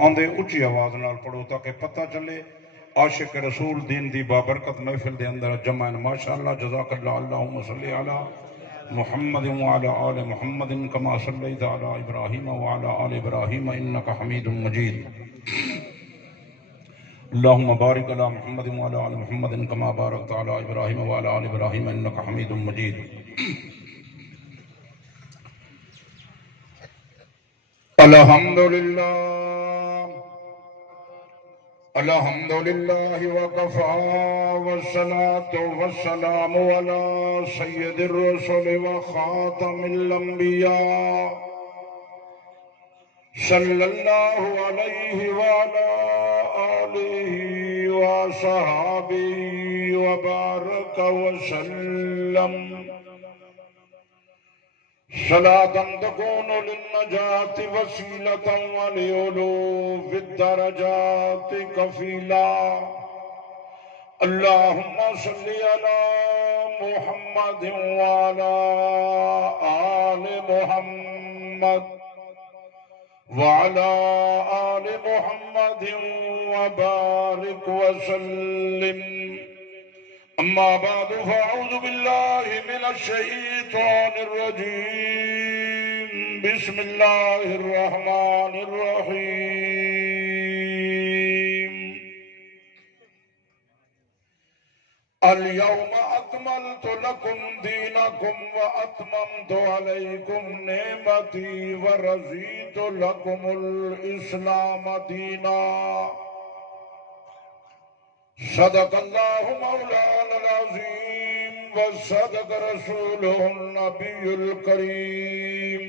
آندے اچھی آواز نال پڑھو تاکہ پتہ چلے عاشق رسول دین دی بابرکت محفل دے اندر جمع ماشاءاللہ جزاک اللہ اللہم صلی علی محمد وعلی آل محمد کما صلیت علی ابراہیم وعلی آل ابراہیم انکا حمید مجید اللہم بارک علی محمد وعلی آل محمد کما بارکت علی ابراہیم وعلی آل ابراہیم انکا حمید مجید الحمدللہ الحمدللہ وکفا والصلاة والسلام علی سید الرسل وخاتم الانبیاء صلی اللہ علیہ وعلی آلہ وصحابہ وبارک وسلم صلاة تكون للنجاة وسيلة ولعلو في الدرجات كفيلا اللهم صل على محمد وعلى آل محمد وعلى آل محمد وبارك وسلم اما بعد فاعوذ باللہ من الشیطان الرجیم بسم اللہ الرحمن الرحیم اليوم اکملت لکم دینکم واتممت علیکم نعمتی ورضیت لکم الاسلام دینا صدق اللہ مولانا العظیم وصدق رسوله النبی الکریم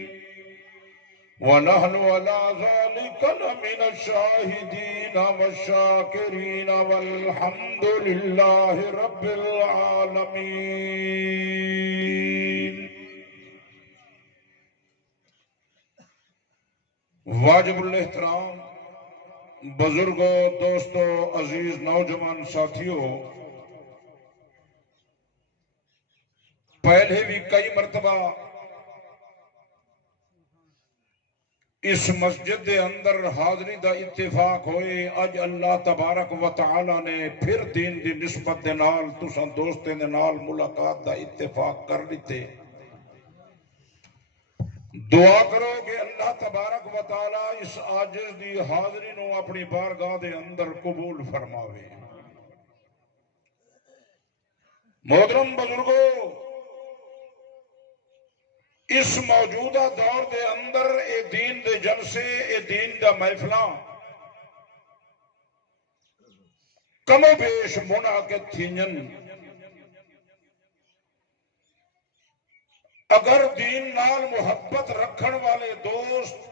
ونحن على ذلك لمن الشاہدین والشاکرین والحمد للہ رب العالمین واجب الاحترام بزرگوں دوستوں عزیز نوجوان ساتھیوں پہلے بھی کئی مرتبہ اس مسجد دے اندر حاضری دا اتفاق ہوئے اج اللہ تبارک و تعالی نے پھر دین دی نسبت دے نال تساں دوستیں دے نال ملاقات دا اتفاق کر لیتے دعا کرو کہ اللہ تبارک و تعالی اس عاجز دی حاضری نو اپنی بارگاہ دے اندر قبول فرماوے محترم بزرگوں اس موجودہ دور دے اندر اے دین دے جلسے اے دین دا محفلاں کم و بیش منعقد تھینن اگر دین نال محبت رکھن والے دوست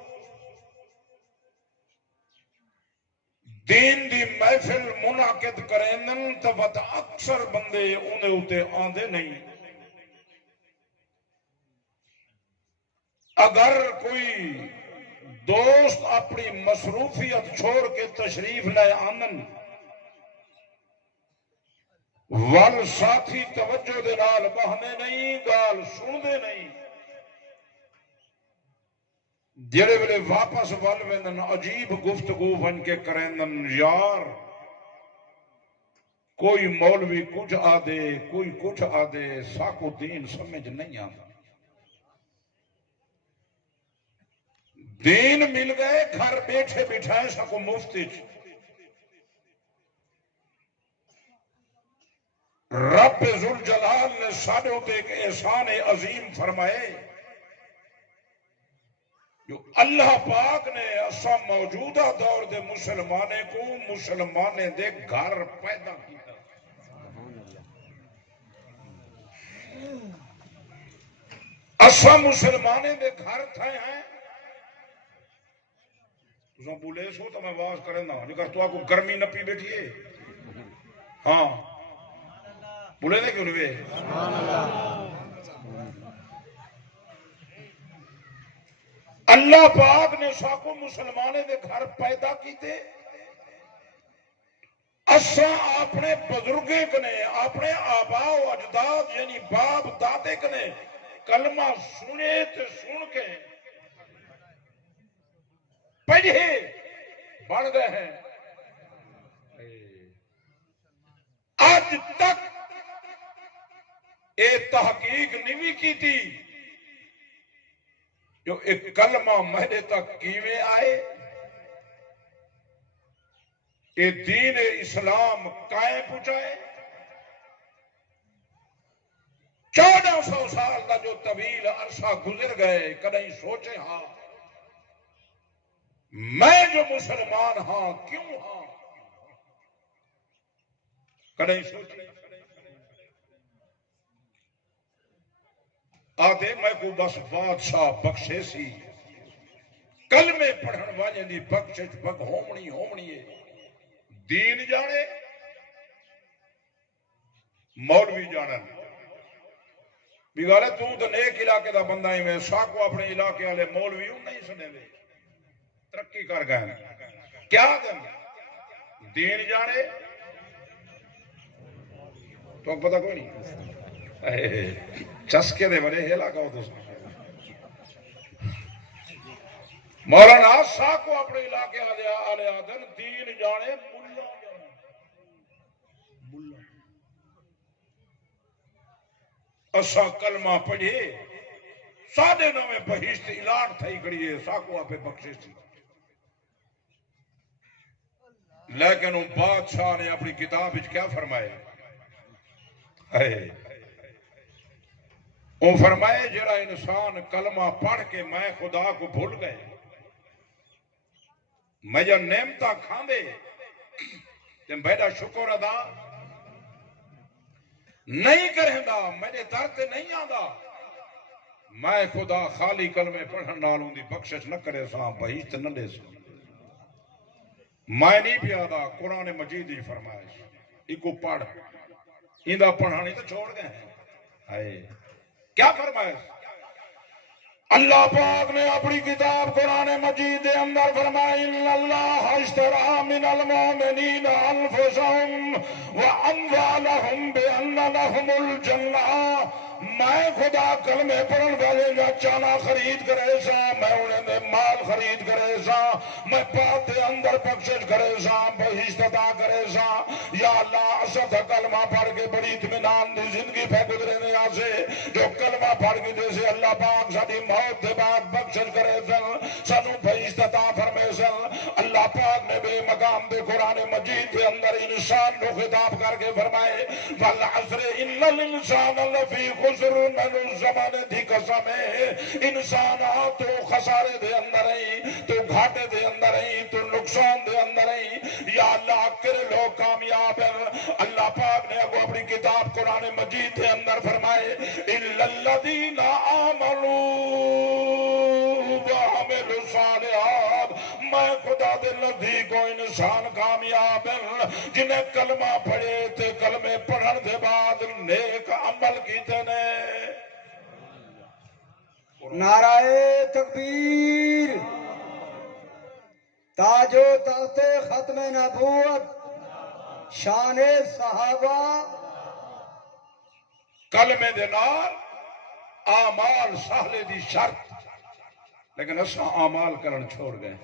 دین دی محفل منعقد کریں تو اکثر بندے انہیں اتے آندے نہیں اگر کوئی دوست اپنی مصروفیت چھوڑ کے تشریف لے آنن وال ساتھی توجہ دے نال بہنے نہیں گال سن دے نہیں جڑے ویلے واپس ول ویندن عجیب گفتگو بن کے کرندن یار کوئی مولوی کچھ آدے کوئی کچھ آدے ساکو دین سمجھ نہیں آتا دین مل گئے گھر بیٹھے بٹھائے ساکو مفتی رب ذوالجلال نے ساڑھے ہوتے ایک احسان عظیم فرمائے جو اللہ پاک نے اسا موجودہ دور دے مسلمانے کو مسلمانے دے گھر پیدا کیتا اسا مسلمانے دے گھر تھے ہیں تُساں بولے سو تو میں آواز کریں نا نکر تو آپ کو گرمی نہ پی بیٹھئے ہاں بولے دے کیوں نہیں اللہ پاک نے ساکو مسلمانے دے گھر پیدا کیتے اساں اپنے بزرگیں کنے اپنے آباء و اجداد یعنی باپ دادے کنے کلمہ سنے تے سن کے پڑھے بن گئے ہیں. آج تک یہ تحقیق نہیں کی تھی جو ایک کلمہ میرے تک کیویں آئے. یہ دین اسلام قائم پہنچائے. 1400 سال کا جو طویل عرصہ گزر گئے کدیں سوچے ہاں میں جو مسلمان ہاں کیوں ہاں کدیں سوچے. آدھے میں کو بس بادشاہ بخشے سی کلمے پڑھن والے دی بخشش بگ ہومنی ہے. دین جانے مولوی جانن بھی گالے تو نیک علاقے دا بندہ ہی میں ساکو اپنے علاقے والے مولوی ہوں نہیں سنے لے ترقی کر گئے کیا دن دین جانے تو پتہ کوئی نہیں چسکے دے بڑے ہیلا کا ہو تو مولانا ساکو اپنے علاقے والے آدن دین جانے اسا کلمہ پڑھے سادے نویں بہشت الاٹ تھئی کریے ساکو آپ بخشے سی. لیکن ان بادشاہ نے اپنی کتاب وچ کیا فرمائے وہ فرمائے جڑا انسان کلمہ پڑھ کے میں خدا کو بھول گئے میں جب نعمتاں کھاندے تے میرا شکر ادا نہیں کریں گا میرے در تے نہیں آندا میں خدا خالی کلمے پڑھن نالوں دی بخشش نہ کرے سا بہشت نہ دے سا. میں نہیں پیادا قرآن مجید ہی فرمائش ایکو پڑھ ایندہ پڑھانی تو چھوڑ گئے ہیں. کیا فرمائش اللہ پاک نے اپنی کتاب قرآن مجید دے اندر فرمائی ان اللہ اشترى من المؤمنین انفسهم واموالهم بان لهم الجنہ. میں خدا کلمے پڑھن والے نہ چانا خرید کرے سا میں انہیں دے مال خرید کرے سا میں پاک دے اندر بخشش کرے سا بہشت عطا کرے سا. یا اللہ اسد کلمہ پڑھ کے بڑی اطمینان دی زندگی پہ گزرے آسے جو کلمہ پڑھ کے جیسے اللہ پاک ساری موت دے بعد بخشش کرے سن سانو بہشت عطا فرمائے سن. اللہ پاک نے بے مقام دے قرآن مجید کے اندر انسان کو خطاب کر کے فرمائے والعصر ان الانسان لفی خسر من زمانے دی قسم ہے انسان تو خسارے دے اندر ہی تو گھاٹے دے اندر ہی تو نقصان دے اندر ہی. یا اللہ کرے لوگ کامیاب ہیں. اللہ پاک نے اپنی کتاب قرآن مجید کے اندر فرمائے الا الذین آمنوا وعملوا الصالحات. میں خدا دے نزدیک کو انسان کامیاب ہیں جنہیں کلمہ پڑھے تے کلمے پڑھن دے بعد نیک عمل کیتے نے. نعرہ تکبیر تاج و تخت ختم نبوت شان صحابہ. کلمے دے نال اعمال سہلے دی شرط لیکن اساں اعمال کرن چھوڑ گئے.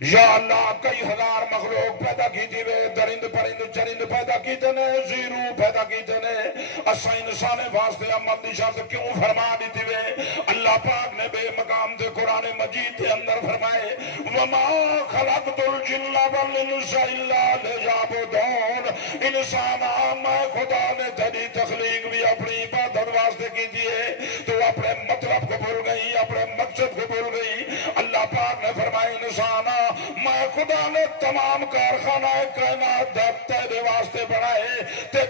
یا اللہ کئی ہزار مخلوق پیدا کیتی وے درند پرند چرند پیدا کیتے نے زیرو پیدا کیتے نے اساں انسان واسطے عمل دی شرط کیوں فرما دیتی وے. اللہ پاک نے بے مقام دے قرآن مجید کے اندر فرمائے وما خلقت الجن والانس الا لیعبدون. انسان میں خدا نے تیری تخلیق بھی اپنی عبادت واسطے کی ہے تو اپنے مطلب کو بھول گئی اپنے مقصد کو بھول گئی. اللہ پاک نے فرمایا انسان میں خدا نے تمام کارخانہ کائنات تیرے واسطے بنائے تے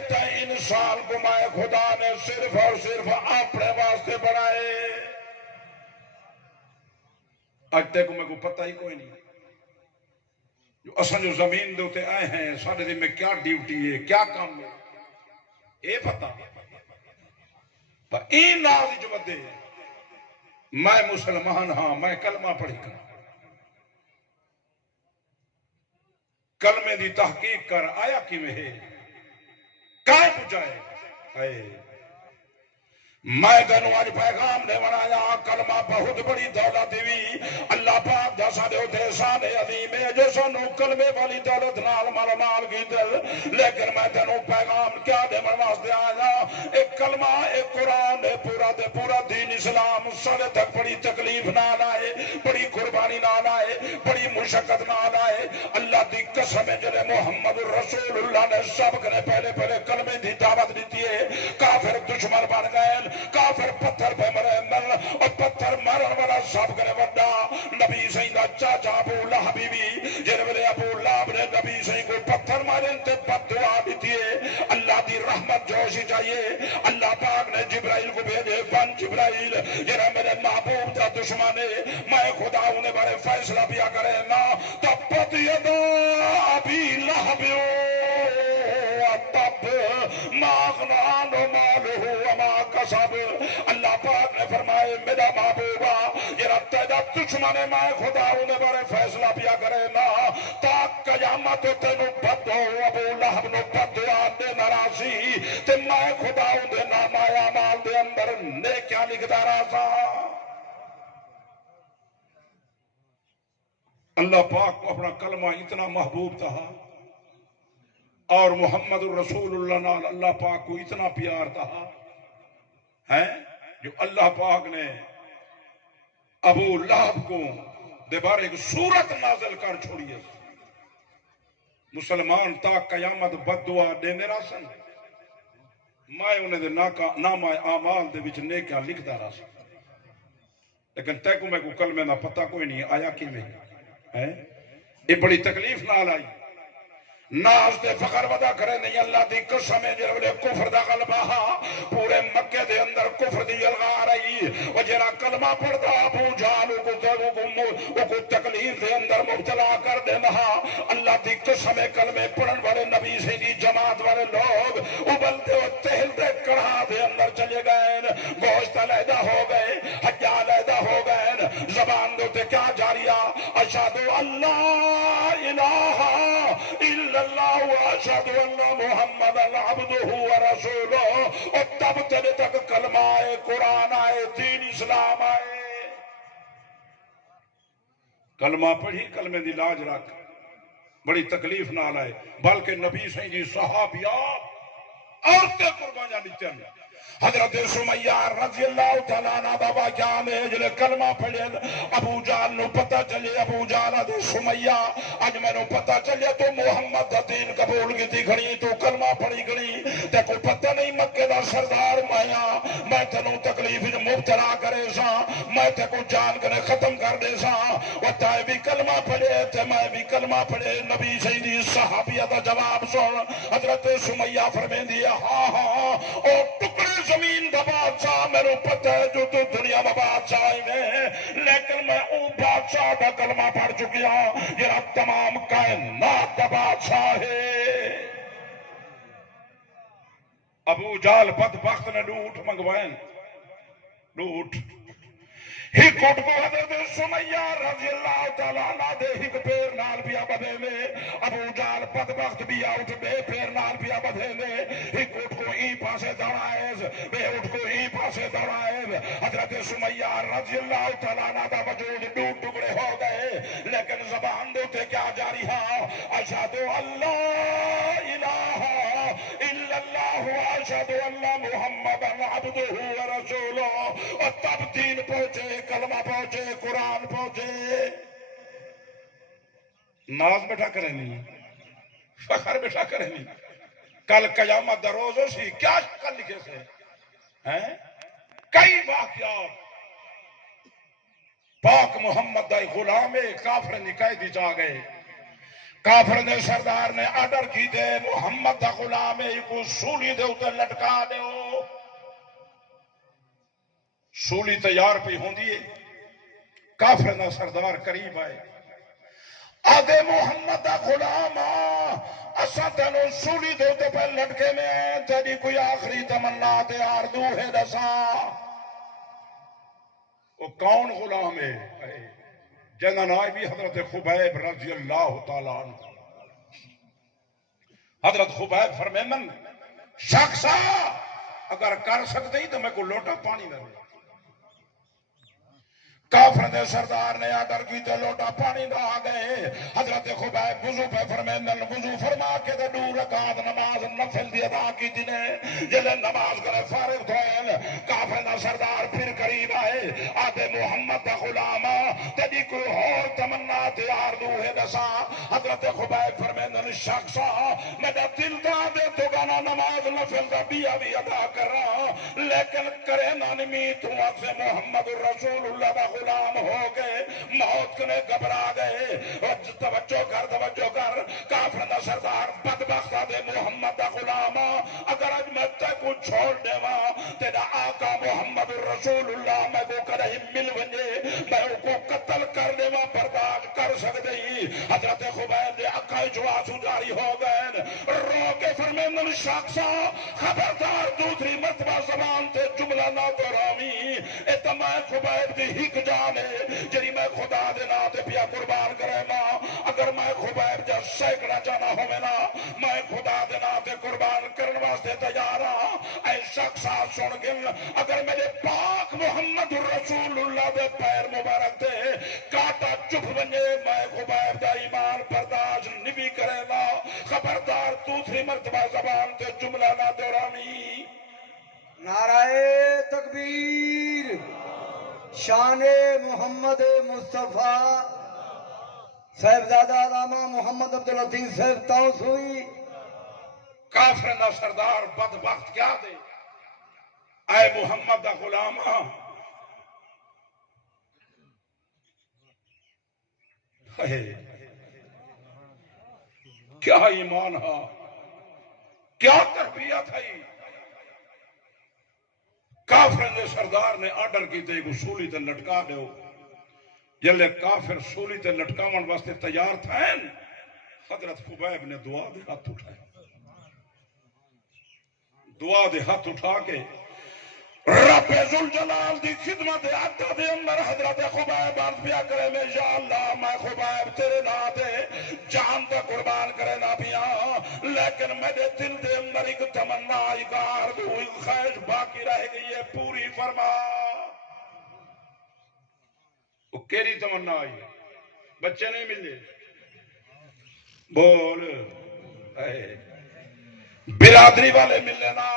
انسان کو میں خدا نے صرف اور صرف اپنے واسطے بنائے. اج تک میں کو پتہ ہی کوئی نہیں جو اصل جو زمین دے ہوتے آئے ہیں سارے دن میں کیا ڈیوٹی ہے کیا کام ہے یہ پتہ پر این ناز جو بدے میں مسلمان ہاں میں کلمہ پڑھی کر کلمے دی تحقیق کر آیا کی میں ہے کائیں پوچھائے میں تینوں اج پیغام دے بنایا کلمہ بہت بڑی دولت بھی اللہ پاک دا ساڈے تے شان عظیم ہے جو سانو کلمے والی دولت نال مال مال کیتے لیکن میں تینوں پیغام کیا دے واسطے آیا ایک کلمہ ایک قرآن ہے پورا تے پورا دین اسلام سارے تک بڑی تکلیف نال آئے بڑی قربانی نال آئے بڑی مشقت نال آئے اللہ دی قسم ہے جڑے محمد رسول اللہ نے سب نے پہلے کلمے دی دعوت دیتی ہے کافر دشمن بن گئے کافر پتھر پہ مرے مل اور پتھر مارن والا سب کرے وڈا نبی سہی دا چاچا ابو لہب بھی جن ویلے ابو لہب نے نبی سہی کو پتھر مارن تے بد دعا دیتی ہے اللہ دی رحمت جوشی چاہیے اللہ پاک نے جبرائیل کو بھیجے بن جبرائیل جنہاں میرے محبوب دا دشمن ہے میں خدا انہیں بارے فیصلہ پیا کرے نا تبت یدا ابی لہب تب ماغنان مالہ وما کسب اللہ پاک نے فرمائے میرا محبوبہ یہ رب تیرا دشمن ہے میں خدا انہیں بارے فیصلہ پیا کرے نا تا قیامت تینوں بد ہو ابو لہب نو بد آنے ناراضی تے میں خدا انہیں نام آیا مال دے اندر نیکیاں لکھدا رہا اللہ پاک کو اپنا کلمہ اتنا محبوب تھا اور محمد الرسول اللہ نال اللہ پاک کو اتنا پیار تھا ہے جو اللہ پاک نے ابو لہب کو دوبارہ ایک صورت نازل کر چھوڑی ہے مسلمان تا قیامت بد دعا دے میرا سن میں انہیں دے نام اعمال دے وچ نیکیاں لکھدا رہا سن لیکن تے کو میں کو کلمے دا پتہ کوئی نہیں آیا کیویں ہے یہ بڑی تکلیف نال آئی ناز دے فخر ودا کرے نہیں اللہ دی قسم ہے جڑے کفر دا غلبہ پورے مکے دے اندر کفر دی الغا رہی او جڑا کلمہ پڑھدا ابو جہل کو تکلیف دے اندر مبتلا کر دینا اللہ دی قسم ہے کلمے پڑھن والے نبی سے دی جماعت والے لوگ ابلتے و تہلتے کڑھا دے اندر چلے گئے گوشت علیحدہ ہو گئے حجہ علیحدہ ہو گئے زبان دے کیا جاریہ اشہد اللہ الہ الا اللہ واشہد ان محمد عبدہ ورسولہ اور تب تیرے تک کلمہ آئے قرآن آئے دین اسلام آئے کلمہ پڑھی کلمے دی لاج رکھ بڑی تکلیف نہ لائے بلکہ نبی سہی جی صحابیہ عورتیں قربانیاں دیتیں حضرت سمیہ رضی اللہ تعالیٰ عنہ بابا جان ہے جلے کلمہ پڑھے ابو جہل نو پتہ چلے ابو جہل حضرت سمیہ اج میں نو پتہ چلے تو محمد دا دین قبول کی تھی کھڑی تو کلمہ پڑھی کھڑی تے کو پتہ نہیں مکے دا سردار میں تنوں تکلیف مبتلا کرے سا میں تے کو جان کر ختم کر دے سا وہ تائے بھی کلمہ پڑھے تے میں بھی کلمہ پڑھے نبی سیدی صحابیہ دا جواب سن حضرت سمیہ فرمیندی ہے ہاں او ٹکڑے زمین دا بادشاہ میرے پتہ ہے جو تو دنیا میں بادشاہ میں لیکن میں اون بادشاہ دا کلمہ پڑھ چکیا یہ رب تمام کائنات دا بادشاہ ہے ابو جہل بدبخت نے لوٹ منگوائیں لوٹ ہی کوٹ کو حضرت سمیہ رضی اللہ تعالیٰ عنہ دے ہی پیر نال بیا بدے میں ابو جہل بدبخت بیا اٹھ بے پیر نال بیا بدے میں ہی کوٹ کو ہی پاسے دوڑائز بے اٹھ کو ہی پاسے دوڑائز حضرت سمیہ رضی اللہ تعالیٰ عنہ دا وجود ٹوٹ ٹکڑے ہو گئے لیکن زبان دوتے کیا جاری ہاں اشہد اللہ الہ الا اللہ واشہد ان محمد عبدہ ورسولہ اور تب دین پہنچے کلمہ پہنچے قرآن پہنچے ناز بیٹھا کرے نہیں فخر بیٹھا کرے نہیں کل قیامت دا روز ہو سی کیا شکل لکھے سے کئی واقعات پاک محمد دا غلام کافر نکاح دی جا گئے کافر نے سردار نے آرڈر کی دے محمد دا غلام کو سولی دے اتر لٹکا دے ہو سولی تیار پہ ہوں دیئے کافر نہ سردار قریب آئے آدھے محمد دا غلام اسا تینو سولی دے اتر پہ لٹکے میں تیری کوئی آخری تمنا تے آردو ہے دسا وہ کون غلام ہے جنہ نائب بھی حضرت خبیب رضی اللہ تعالیٰ عنہ حضرت خبیب فرمیمن شخصا اگر کر سکتے ہی تو میں کو لوٹا پانی نہ دے کافر دے سردار نے آڈر کی تے لوٹا پانی نہ آ گئے حضرت خبیب وضو پہ فرمیندن وضو فرما کے دے 2 رکعت نماز نفل دی ادا کی دینے جلے نماز کرے فارغ تھوئن کافر دا سردار پھر قریب آئے آدھے محمد دا غلام تجی کوئی اور تمنا تے آردو ہے دسا حضرت خبیب فرمیندن شخصا میرا دل دا دے تو گانا نماز نفل دا بیا بھی ادا کر رہا لیکن کرے نانمی تو وقت سے محمد رسول اللہ دا غلام ہو گئے موت کنے گھبرا گئے توجہ کر کافر دا سردار بدبخت دے محمد دا غلام اگر اج میں تے کو چھوڑ دے وا تیرا آقا محمد رسول اللہ میں کو کرے مل ونجے میں کو قتل کر دے وا برداشت کر سکدے ہی حضرت خبیب دے اکھاں جو آنسو جاری ہو گئے رو کے فرمیندن شخصا خبردار دوسری مرتبہ زبان تے جملہ نہ دہراوی اے تے میں خبیب دی ہک جانے جری میں خدا دے نام تے پیا قربان کرے ماں اگر میں خبیب جا سینکڑا جانا ہوئے نا میں خدا دے نام تے قربان کرن واسطے تیار ہاں اے شخص سن گل اگر میرے پاک محمد رسول اللہ دے پیر مبارک تے کاٹا چپ ونجے میں خبیب دا ایمان برداشت نہیں کرے نا خبردار دوسری مرتبہ زبان تے جملہ نہ دہراوی نعرہ تکبیر شان محمد مصطفیٰ صاحبزادہ علامہ محمد عبداللطیف صاحب توسوئی کافر دا سردار بدبخت کیا دے اے محمد دا غلام کیا ایمان ہے کیا تربیت ہے کافر دے سردار نے آرڈر کیتے کو سولی تے لٹکا دیو جلے کافر سولی تے لٹکاون واسطے تیار تھے حضرت خبیب نے دعا دے ہاتھ اٹھائے دعا دے ہاتھ اٹھا کے رب ذوالجلال دی خدمت عطا دے اندر حضرت خبیب عرض پیا کرے میں یا اللہ میں خبیب تیرے نام تے جان تے قربان کرے نہ پیا لیکن میرے دل دے اندر ایک تمنا ایک آرزو ایک خواہش باقی رہ گئی ہے پوری فرما وہ کیری تمنا آئی بچے نہیں ملے بول برادری والے ملے نا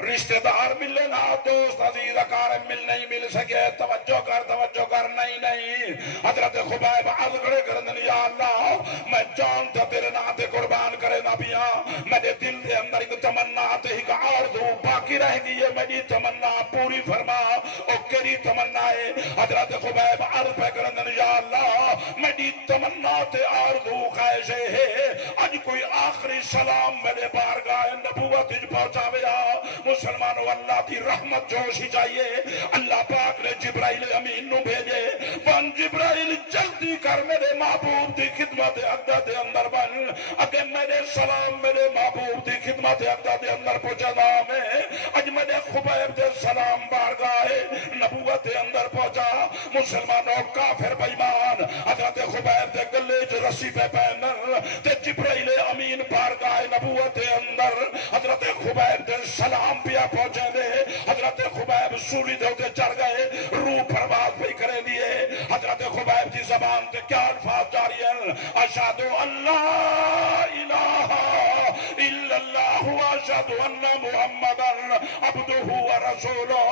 رشتہ دار ملے نا دوست عزیز اقارب مل نہیں مل سکے توجہ کر نہیں حضرت خبیب عرض کھڑے کردن یا اللہ میں جانتا تیرے نام تے قربان کرے نبیا میرے دل دے اندر ایک تمنا تے ایک آرزو باقی رہ گئی ہے میری تمنا پوری فرما او کیری تمنا ہے حضرت خبیب عرض پہ کردن یا اللہ میری تمنا تے آرزو خواہش ہے اج کوئی آخری سلام میرے بارگاہ نبوت پہنچاویا مسلمانوں اللہ کی رحمت جوشی چاہیے اللہ پاک نے جبرائیل امین نو بھیجے بن جبرائیل جلدی کر میرے محبوب دی خدمت اقدہ دے اندر بن اگر میرے سلام میرے محبوب دی خدمت اقدہ دے اندر پہنچا نام ہے اج میرے خبیب دے سلام بارگاہ نبوت دے اندر پہنچا مسلمانوں کافر بیمان حضرت خبیب دے گلے جو رسی پہ پہنن تے جبرائیل امین بارگاہ نبوت دے اندر حضرت خبیب دے سلام پیا پہنچے دے حضرت خبیب سولی دے ہوتے چڑھ گئے روح پرواز بھی کرے دیئے حضرت خبیب دی زبان تے کیا الفاظ جاری ہیں اشہدو اللہ الہ الا اللہ اشہدو ان محمدن عبدہ و رسولہ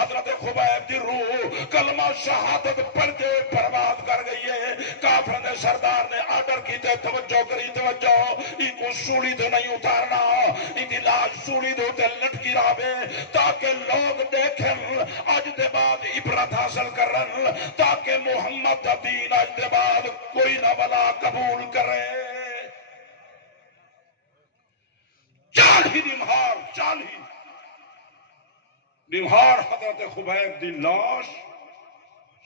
حضرت خبیب دی روح کلمہ شہادت پڑھ کے پرواز کر گئی ہے کافر نے سردار نے آرڈر کی تے توجہ کری توجہ ان کو سولی دے نہیں اتارنا ان کی لاش سولی دے ہوتے لٹکی راوے تاکہ لوگ دیکھیں آج دے بعد عبرت حاصل کرن تاکہ محمد دا دین آج دے بعد کوئی نہ بلا قبول کرے چال ہی نمہار حضرت خبیب دی لاش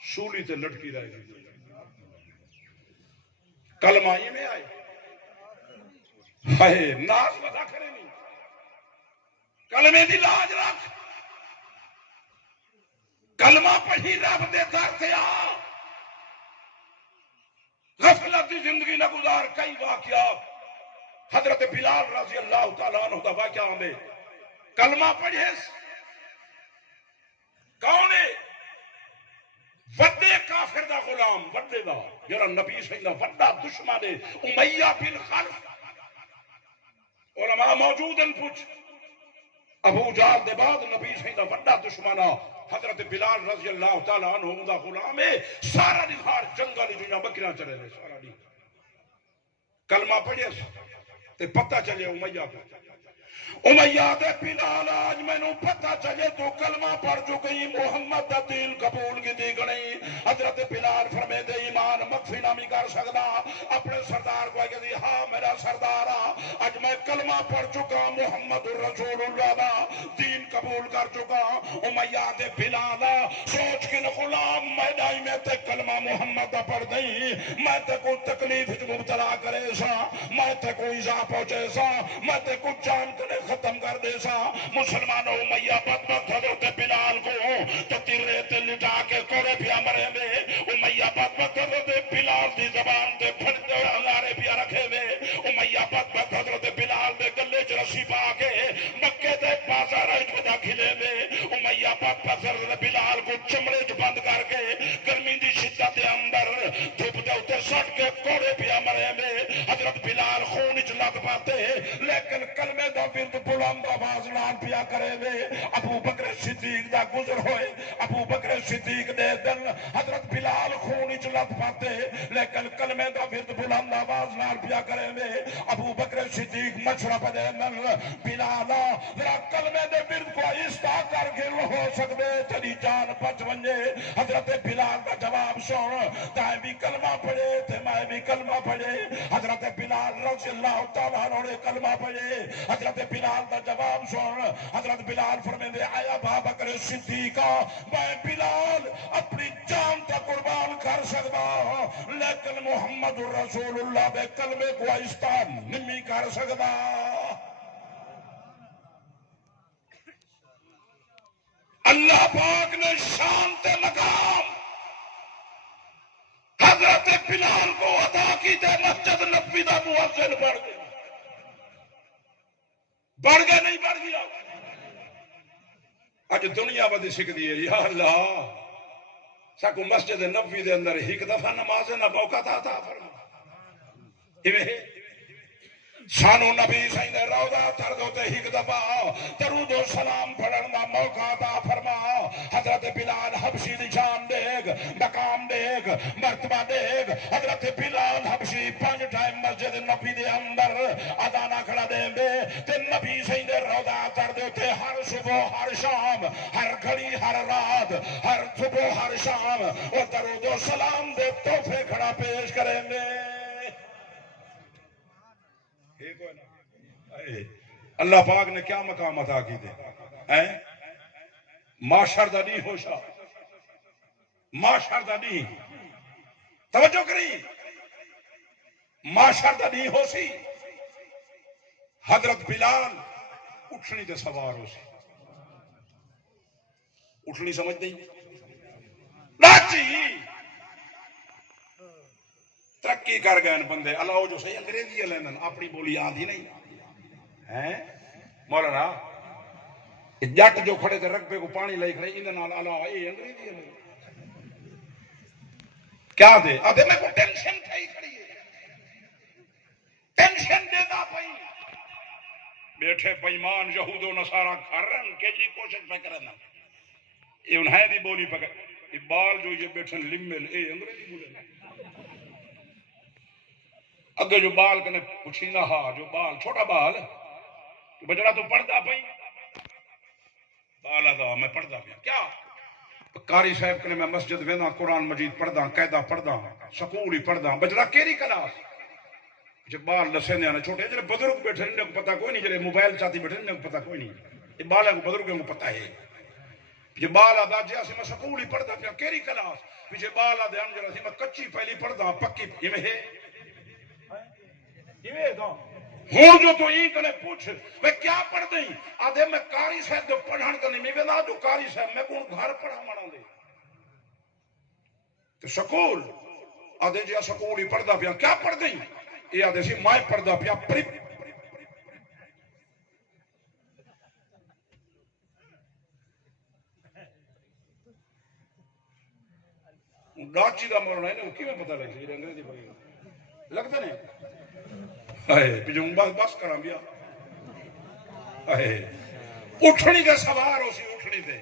سولی تے لٹکی رہ گئی کلمائی میں آئے ہائے ناز بتا کرے نہیں کلمے دی لاج رکھ کلمہ پڑھی رب دے در تے آ غفلت دی زندگی نہ گزار کئی واقعات حضرت بلال رضی اللہ تعالیٰ عنہ دا واقعہ آمدے کلمہ پڑھے کون ہے وڈے کافر دا غلام وڈے دا جڑا نبی صلی اللہ وڈا دشمن ہے امیہ بن خلف علماء موجود ہیں پوچھ ابو جہل دے بعد نبی صلی اللہ وڈا دشمن حضرت بلال رضی اللہ تعالی عنہ دا غلام ہے سارا نہار جنگل دنیا بکریاں چلے رہے سارا دی کلمہ پڑھے تے پتہ چلے امیہ دے بلال آج میں نو پتہ چلے تو کلمہ پڑھ چکی محمد دا دین قبول کی دی گئی حضرت بلال فرمے دے ایمان مخفی نامی کر سکتا اپنے سردار کو آگے دی ہاں میرا سردار آج میں کلمہ پڑھ چکا محمد رسول اللہ دا دین قبول کر چکا امیہ دے بلال سوچ کے غلام میں دائی میں تے کلمہ محمد دا پڑھ دیں میں تے کو تکلیف مبتلا کرے سا میں تے کو ایزا پہنچے سا میں تے کو جان کرے ختم کر دے سا مسلمانوں امیہ بدبخت حضرت بلال کو تو تیرے تے لٹا کے کوڑے بھی مرے میں امیہ بدبخت حضرت بلال دی زبان تے پھڑتے ہزارے بھی رکھے میں امیہ بدبخت حضرت بلال دے گلے چ رسی پا کے مکے دے بازار وچ داخلے میں امیہ بدبخت حضرت بلال کو چمڑے چ بند کر کے گرمی دی شدت دے اندر دھوپ دے اوتے سٹ کے کوڑے بھی مرے میں حضرت بلال خون وچ لت پاتے لیکن کلمے دا ورد بلند آواز نال پیا کرے وے ابو بکر صدیق دا گزر ہوئے ابو بکر صدیق دے دل حضرت بلال خون وچ لت پاتے لیکن کلمے دا ورد بلند آواز نال پیا کرے وے ابو بکر صدیق مشرف دے نل بلال ذرا کلمے دے ورد کو آہستہ کر کے ہو سکدے تیری جان بچ ونجے حضرت بلال دا جواب سن تائیں بھی کلمہ پڑھے تے میں بھی کلمہ پڑھے حضرت بلال رضی اللہ تعالیٰ عنہ نے کلمہ پڑھے حضرت بلال دا جواب سن حضرت بلال فرمیندے آیا ابو بکر صدیق میں بلال اپنی جان تا قربان کر سکدا لیکن محمد رسول اللہ دے کلمے کو آہستہ نہیں کر سکدا اللہ پاک نے شان تے مقام حضرت بلال کو عطا کی تے مسجد نبوی دا مؤذن بڑھ گئے نہیں بڑھ گیا اج دنیا بدی سکھ دی ہے یا اللہ ساکو مسجد نبوی دے اندر ایک دفعہ نماز نہ موقع تھا فرما سانو نبی سائیں دے روضہ تردو تے ایک دفعہ درود و سلام پڑھن دا موقع عطا فرما حضرت بلال حبشی دی شان دیکھ مقام دیکھ مرتبہ دیکھ حضرت بلال حبشی 5 ٹائم مسجد نبی دے اندر اذان کھڑا دے بے تے نبی سائیں دے روضہ تردو تے ہر صبح ہر شام ہر گھڑی ہر رات ہر صبح ہر شام وہ درود و سلام دے تحفے کھڑا پیش کریں گے اللہ پاک نے کیا مقام عطا کی دے معاشر دا نہیں ہوشا معاشر دا نہیں توجہ کری معاشر دا نہیں ہو سی حضرت بلال اٹھنی تے سوار ہو سی اٹھنی سمجھ نہیں راچی ترقی کر گئے بندے اللہ جو صحیح انگریزی لینن اپنی بولی آندھی نہیں ہیں مولانا جٹ جو کھڑے تھے رقبے کو پانی لے کھڑے انہاں نال اللہ اے انگریزی لے کیا دے آدھے میں کو ٹینشن کھائی کھڑی ہے ٹینشن دے دا پئی بیٹھے پیمان یہود و نصارہ گھرن کیجی کوشش پہ کرنا یہ انہیں دی بولی پکڑ بال جو یہ بیٹھن لمل اے انگریزی بولے اگے جو بال کنے پوچھینا ہا جو بال چھوٹا بال بجڑا تو پڑھتا پئی بالا دا میں پڑھتا پیا کیا قاری صاحب کنے میں مسجد وینا قرآن مجید پڑھدا قاعدہ پڑھدا سکول ہی پڑھدا بجڑا کیری کلاس جب بال لسے نے چھوٹے جڑے بزرگ بیٹھے ان کو پتہ کوئی نہیں جڑے موبائل چاہتی بیٹھے ان کو پتہ کوئی نہیں یہ بالا کو بزرگوں کو پتہ ہے یہ بالا دا جے اسی میں سکول ہی پڑھدا پیا کیری کلاس پیچھے بالا دے ان جڑا سی میں کچی پہلی پڑھدا پکی ایویں ہے ہوں جو تو این کنے پوچھ میں کیا پڑھ دیں آدھے میں قاری صاحب جو پڑھان کرنے میں ویلا جو قاری صاحب میں کون گھر پڑھا مانا دے تو سکول آدھے جی سکول ہی پڑھ دا پیا کیا پڑھ دیں یہ آدھے سی مائے پڑھ دا پیا ڈاچی دا مرنا ہے کہ میں پتہ لگ سی انگریزی پڑھی لگتا نہیں اے پیجوں بس کراں بیا اے اٹھنی دے سوار ہو سی اٹھنی دے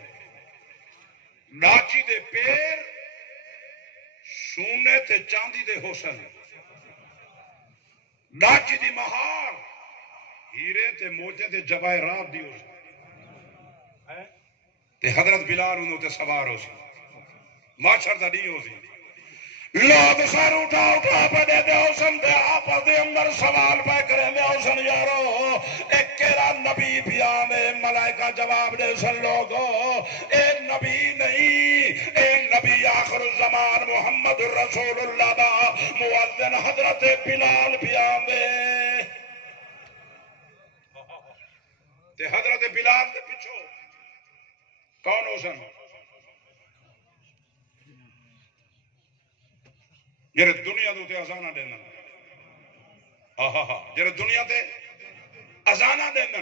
ڈاچی دے پیر سونے تے چاندی دے حسن ڈاچی دی مہار ہیرے تے موتے تے جواہرات دی حسن تے حضرت بلال انہوں تے سوار ہو سی ماشر دا نہیں ہو سی لوگ سر اٹھا اٹھا پہ دے دے حسن دے آپس دے اندر سوال پہ کریں دے حسن یارو ایک کیرا نبی پیانے ملائکہ جواب دے سن لوگو اے نبی نہیں اے نبی آخر الزمان محمد رسول اللہ دا مؤذن حضرت بلال پیانے تے حضرت بلال دے پچھو کون حسن جرے دنیا تے ازانہ دینا جرے دنیا تے ازانہ دینا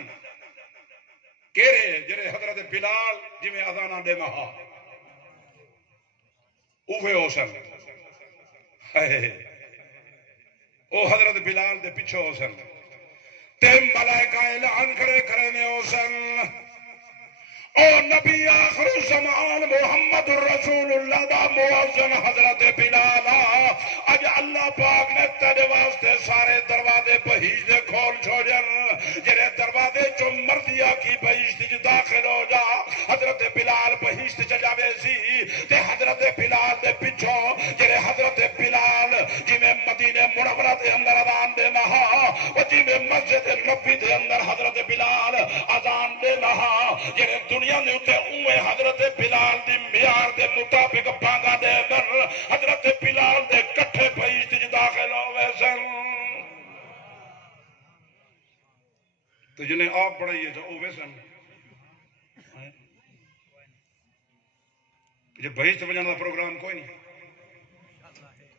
کیرے جرے حضرت بلال جی میں ازانہ دینا اوہے حسن او حضرت بلال دے پچھو حسن تے ملائکہ اعلان کرے کرنے حسن او نبی آخر زمان محمد رسول اللہ دا مؤذن حضرت بلال اج اللہ پاک نے تیرے واسطے سارے دروازے بہیج دے کھول چھوڑن جرے دروازے چو مردیا کی بہیشت جو داخل ہو جا حضرت بلال بہیشت چجاوے سی تے حضرت بلال دے پچھو جرے حضرت بلال جی میں مدینہ منورہ دے اندر اذان دے نہا و جی میں مسجد نبی دے اندر حضرت بلال اذان دے نہا جرے دنیا نے اتے اوے حضرت بلال دی میار دے مطابق بانگا دے در حضرت بلال دے کٹھے بہیشت جو داخل ہوئے سن تو جنہیں آپ پڑھائیے جو اوے سن جو بہیشت بجانا دا پروگرام کوئی نہیں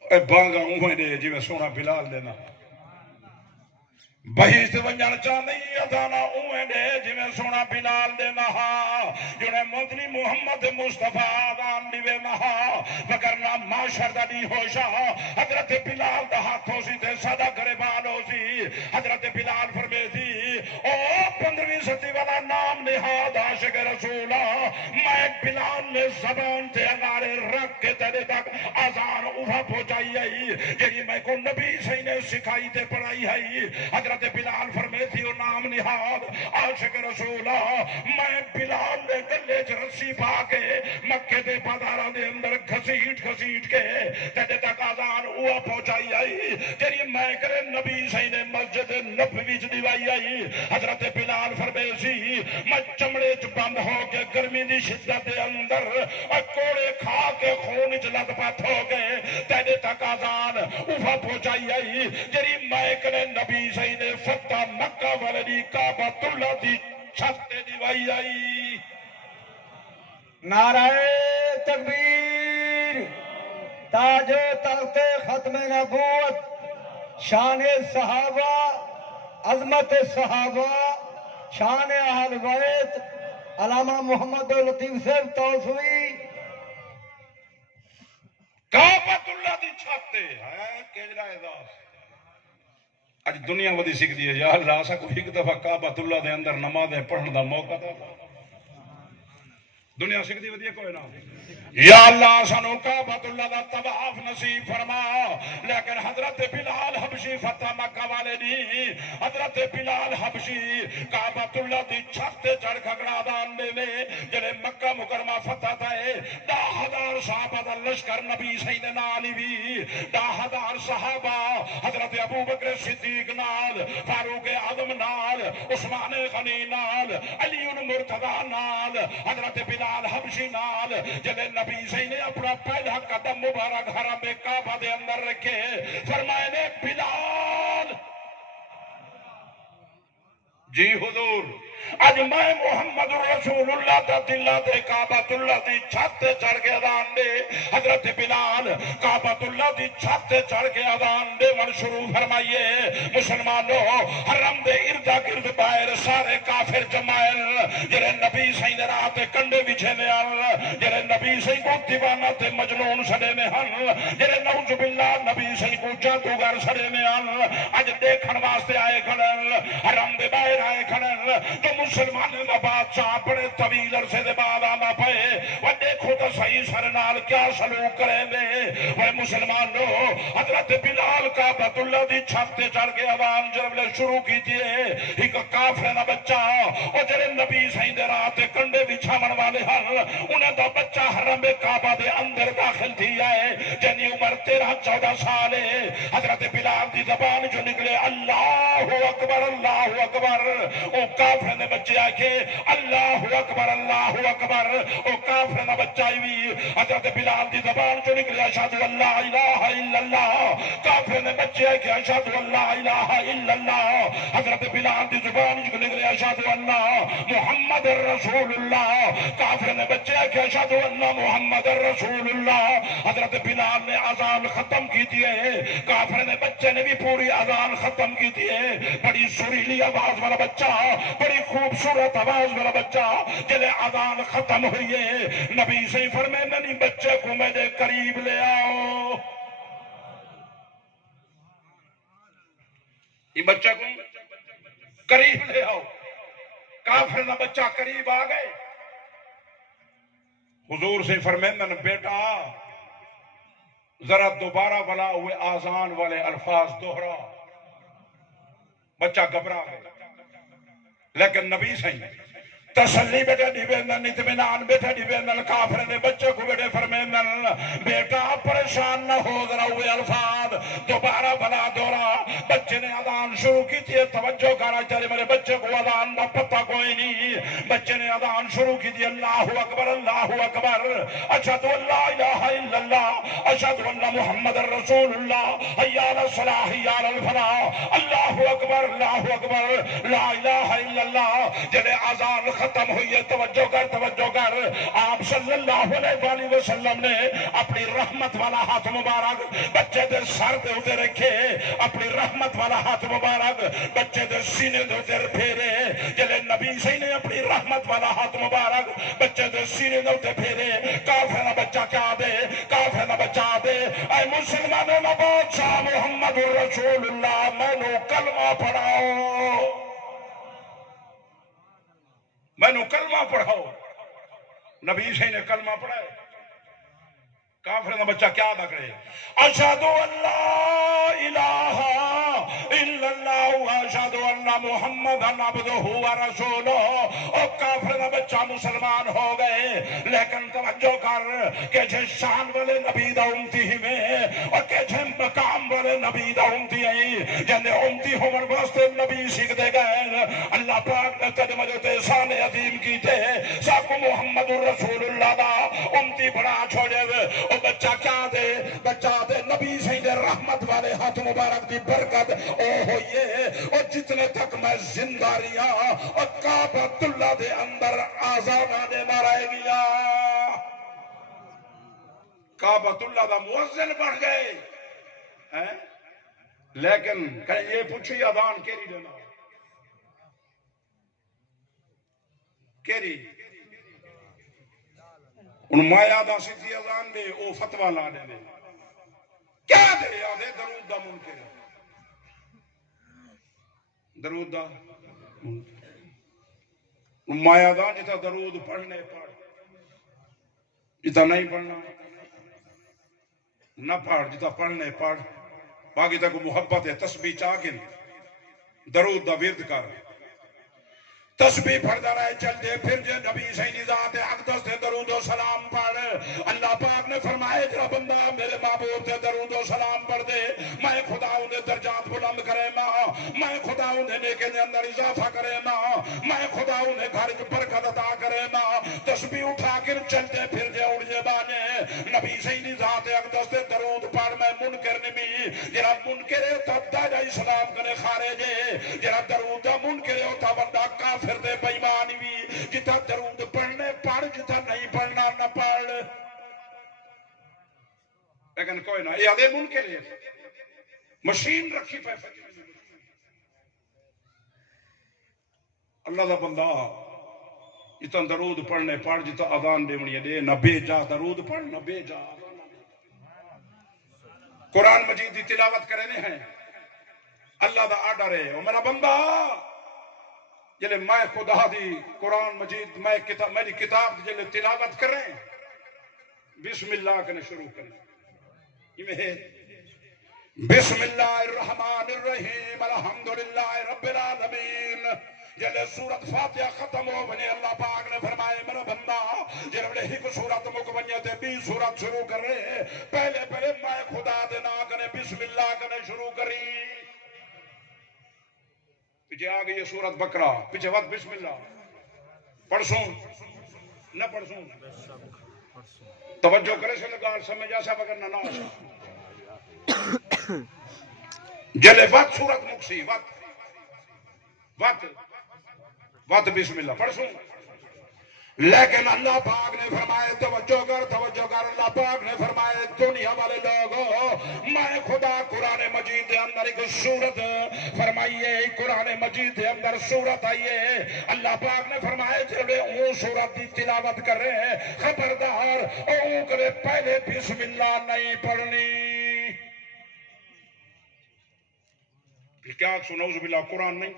اے بانگا اوے دے جی میں سونا بلال دینا بہیشت بجانا چاہ نہیں ادانا اوے دے جی میں سونا بلال دینا جنہیں مدنی محمد مصطفیٰ آدان دیوے نہا وگرنا معاشر دا دی ہوشا حضرت بلال دا ہاتھوں سی تے صدا گریبان ہو سی حضرت بلال فرمے سی او 15ویں صدی والا نام نہاد عاشق رسولہ میں بلال نے زبان تے انگارے رکھ کے تیرے تک آزان اوہا پہنچائی ہے یہی میں کو نبی سے نے سکھائی تے پڑھائی ہے حضرت بلال فرمے سی او نام نہاد عاشق رسولہ میں بلال نے گلے چ رسی پا کے مکے دے بازاراں دے اندر گھسیٹ گھسیٹ کے تیرے تک آزان اوہا پہنچائی آئی تیری میں کرے نبی سے نے مسجد نبوی چ دیوائی آئی حضرت بلال فرمے سی میں چمڑے چ بند ہو کے گرمی دی شدت دے اندر کوڑے کھا کے خون چ لت پت ہو گئے تیرے تک آزان اوہا پہنچائی آئی تیری میں کرے نبی سے نے فتح مکہ والدی کعبۃ اللہ دی چھت تے دیوائی آئی نعرہ تکبیر تاج تخت ختم نبوت شان صحابہ عظمت صحابہ شان اہل بیت علامہ محمد لطیف صاحب توسوی کعبۃ اللہ دی چھت تے ہے کیجرا اعزاز اج دنیا ودی سکھ دی ہے یا اللہ اسا کو ایک دفعہ کعبۃ اللہ دے اندر نمازیں پڑھن دا موقع دا دنیا سکھ دی ودی کوئی نہ یا اللہ سانو کعبۃ اللہ دا طواف نصیب فرما لیکن حضرت بلال حبشی فتح مکہ والے دی حضرت بلال حبشی کعبۃ اللہ دی چھت تے چڑھ کھگڑا دان دے میں جڑے مکہ مکرمہ فتح تے 10,000 صحابہ دا لشکر نبی سید نال وی 10,000 صحابہ حضرت ابو بکر صدیق نال فاروق اعظم نال عثمان غنی نال علی مرتضی نال حضرت بلال حبشی نال جلے نبی سے نے اپنا پہلا قدم مبارک حرم کعبہ دے اندر رکھے فرمائے نے بلال جی حضور اج میں محمد رسول اللہ دا دلہ دے کعبۃ اللہ دی چھت تے چڑھ کے اذان دے حضرت بلال کعبۃ اللہ دی چھت تے چڑھ کے اذان دے من شروع فرمائیے مسلمانوں حرم دے ارد گرد باہر سارے کافر جمائل جڑے نبی سائیں دے راہ تے کنڈے وچھے نے ہن جڑے نبی سائیں کو دیوانہ تے مجنون سڑے نے ہن جڑے نعوذ باللہ نبی سائیں کو جادوگر سڑے نے ہن اج دیکھن واسطے آئے کھڑن حرم دے باہر آئے کھڑن تو مسلمانوں کا بادشاہ بڑے طویل عرصے دے بعد آنا پئے وہ دیکھو تو صحیح سر نال کیا سلوک کریں دے وہ مسلمانوں حضرت بلال کعبۃ اللہ دی چھت تے چڑھ کے اذان جربلے شروع کیجئے ایک کافر دا بچہ او جڑے نبی سائیں دے راہ تے کنڈے وچھاون والے ہن انہاں دا بچہ حرم کعبہ دے اندر داخل تھی آئے جنی عمر 13-14 سال ہے حضرت بلال دی زبان جو نکلے اللہ اکبر اللہ اکبر او کافر نے بچے آکے اللہ اکبر او کافر نے بچہ بھی حضرت بلال دی زبان جو نکلے اشہد ان لا الہ الا اللہ کافر نے بچے آکے اشہد ان لا الہ الا اللہ حضرت بلال دی زبان جو نکلے اشہد ان محمد رسول اللہ کافر نے بچے آکے اشہد ان محمد رسول اللہ حضرت بلال نے اذان ختم کی دیئے کافر نے بچے نے بھی پوری اذان ختم کی دیئے بڑی سریلی آواز والا بچہ بڑی خوبصورت آواز والا بچہ جلے اذان ختم ہوئی ہے نبی سے فرمائے نہیں بچے کو میرے قریب لے آؤ یہ بچے کو قریب لے آؤ کافر نہ بچہ قریب آ گئے حضور سے فرمائے میں بیٹا ذرا دوبارہ بلا ہوئے آذان والے الفاظ دوہرا بچہ گھبرا گئے لیکن نبی سائیں تسلی بیٹا ڈیبیندن اطمینان بیٹا ڈیبیندن کافر نے بچے کو بیٹے فرمیندن بیٹا پریشان نہ ہو ذرا ہوئے الفاظ دوبارہ بلا دورا بچے نے اذان شروع کی تھی توجہ کرنا چاہے میرے بچے کو اذان کا پتہ کوئی نہیں بچے نے اذان شروع کی تھی اللہ اکبر اشہد ان لا الہ الا اللہ اشہد ان محمد رسول اللہ حی علی الصلاۃ حی علی الفلاح اللہ اکبر لا الہ الا اللہ جلے اذان ختم ہوئی ہے توجہ کر آپ صلی اللہ علیہ وسلم نے اپنی رحمت والا ہاتھ مبارک بچے دے سر دے اوتے رکھے اپنی رحمت والا ہاتھ مبارک بچے دے سینے دے اوتے پھیرے جلے نبی صحیح نے اپنی رحمت والا ہاتھ مبارک بچے دے سینے دے اوتے پھیرے کافر نہ بچہ کیا دے کافر نہ بچہ دے اے مسلمانوں نہ بادشاہ محمد رسول اللہ میں کلمہ پڑھاؤ میں نے کلمہ پڑھاؤ نبی سے نے کلمہ پڑھائے کافر کا بچہ کیا ادا کرے اشہد ان لا الہ الا اللہ واشہد ان محمد عبدہ ورسولہ اور کافر کا بچہ مسلمان ہو گئے لیکن توجہ کر کہ جے شان والے نبی دا امتی ہی میں اور کہ جے مقام والے نبی دا امتی ہے جن امتی ہومن واسطے نبی سکھ دے گئے اللہ پاک نے تجھ مجھے شان عظیم کی تے ساکو محمد رسول اللہ دا امتی بڑا چھوڑے او بچہ کیا دے نبی سید رحمت والے ہاتھ مبارک دی برکت او ہوئیے اور جتنے تک میں زندہ رہا اور کعبۃ اللہ دے اندر آزادانے مارائے گیا کعبۃ اللہ دا مؤذن بڑھ گئے لیکن کہیں یہ پوچھی اذان کیری دینا کیری ان مایا دا سیدھی اذان دے او فتوہ لا دے دے کیا دے آدھے درود دا منکر درود دا ان مایا دا جتا درود پڑھنے پڑھ جتا نہیں پڑھنا نہ پڑھ جتا پڑھنے پڑھ باقی تک محبت ہے تسبیح چاکن درود دا ورد کر تسبیح پڑھتا رہے چل دے پھر جے نبی سیدی ذات اقدس تے درود و سلام پڑھ اللہ پاک نے فرمائے جرا بندہ میرے معبود تے درود و سلام پڑھ دے میں خدا انہیں درجات بلند کرے ماں میں خدا انہیں نیکے دے اندر اضافہ کرے ماں میں خدا انہیں گھر کی برکت عطا کرے ماں تسبیح اٹھا کر چل دے پھر جے اڑ جے بانے نبی سیدی ذات اقدس تے درود پڑھ میں منکر نمی جرا منکر منکر ہوتا دائرہ اسلام کنے خارج ہے جرا درود دا منکر ہوتا بندہ کافر دے بیمانی بھی جتا درود پڑھنے پڑھ جتا نہیں پڑھنا نہ پڑھ لیکن کوئی نہ یہ آدھے منکر ہے مشین رکھی پہ اللہ دا بندہ جتا درود پڑھنے پڑھ جتا اذان دیونی ہے دے نہ بے جا درود پڑھ نہ بے جا قرآن مجید دی تلاوت کرنے ہیں اللہ دا آرڈر ہے اور میرا بندہ جلے میں خدا دی قرآن مجید میں میری کتاب جلے تلاوت کریں بسم اللہ کنے شروع کریں یہ میں ہے بسم اللہ الرحمن الرحیم الحمدللہ رب العالمین جلے سورت فاتحہ ختم ہو بنے اللہ پاک نے فرمائے میرا بندہ جلے ایک سورت مکمل تے 20 سورت شروع کر رہے پہلے میں خدا دے نا کنے بسم اللہ کنے شروع کری پیچھے آ گئی یہ سورت بقرہ پیچھے وقت بسم اللہ پڑھسوں نہ پڑھسوں توجہ کرے سے لگا سمجھ آسا بگر نہ ناسا جلے وقت سورت مکسی وقت بسم اللہ پڑھسوں لیکن اللہ پاک نے فرمائے توجہ کر اللہ پاک نے فرمائے دنیا والے لوگوں میں خدا قرآن مجید دے اندر ایک سورت فرمائیے قرآن مجید دے اندر سورت آئیے اللہ پاک نے فرمائے جڑے اون سورت دی تلاوت کر رہے ہیں خبردار اون کرے پہلے بسم اللہ نہیں پڑھنی کیا سنوز باللہ قرآن نہیں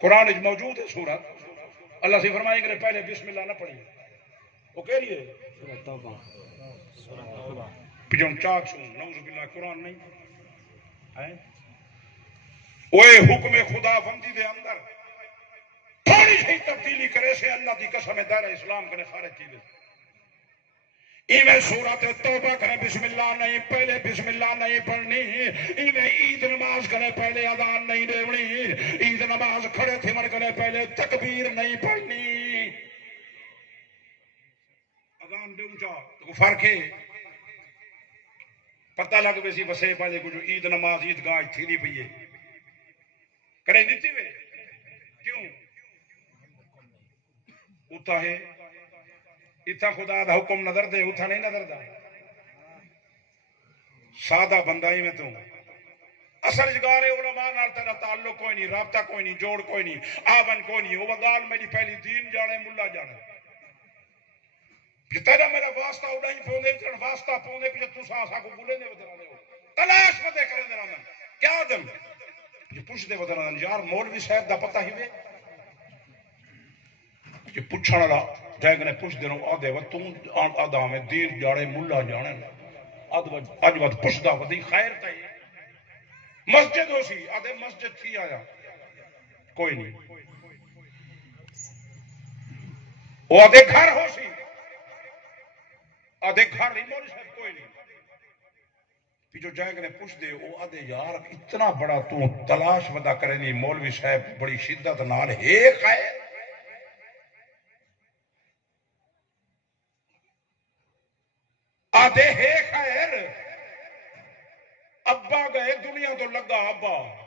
قرآن موجود ہے سورت اللہ سے فرمائے کہ پہلے بسم اللہ نہ پڑھیے وہ کہہ رہی ہے پیجن چاک سن نعوذ باللہ قرآن نہیں اوے حکم خدا بندی دے اندر تھوڑی سی تبدیلی کرے سے اللہ دی قسم دائرہ اسلام کنے خارج کی دے ایویں سورت توبہ کرے بسم اللہ نہیں پہلے بسم اللہ نہیں پڑھنی ایویں عید نماز کرے پہلے اذان نہیں دیونی عید نماز کھڑے تھے من کرے پہلے تکبیر نہیں پڑھنی اذان دیوں چا تو فرق ہے پتہ لگ بیسی بسے پہلے کچھ عید نماز عید گاہ تھی نہیں پئیے کرے دیتی وے کیوں اتھا ہے اتھا خدا دا حکم نظر دے اتھا نہیں نظر دا سادہ بندائی میں تو اصل جگارے علماء نال تیرا تعلق کوئی نہیں رابطہ کوئی نہیں جوڑ کوئی نہیں آون کوئی نہیں وہ گال میری پہلی دین جانے ملا جانے تیرا میرا واسطہ اڑائی پوندے جن واسطہ پوندے پیچھے تو ساسا کو بولے نے ودرانے ہو تلاش مدے کرے درانا کیا دن یہ پوچھ دے ودرانا یار مولوی صاحب دا پتہ ہی وے یہ پوچھنا رہا جائے گنے پوچھ دے رہا آدھے وقت تم آدھا میں دیر جاڑے ملا جانے آج وقت پوچھ دا ودی خیر تائی مسجد ہو سی آدھے مسجد تھی آیا کوئی نہیں وہ آدھے گھر ہو سی آدھے گھر نہیں مولی صاحب کوئی نہیں جو جائے گنے پوچھ دے وہ آدھے یار اتنا بڑا تو تلاش ودا کرے نہیں مولوی صاحب بڑی شدت نال ہے خیر آدھے ہے خیر ابا گئے دنیا تو لگا ابا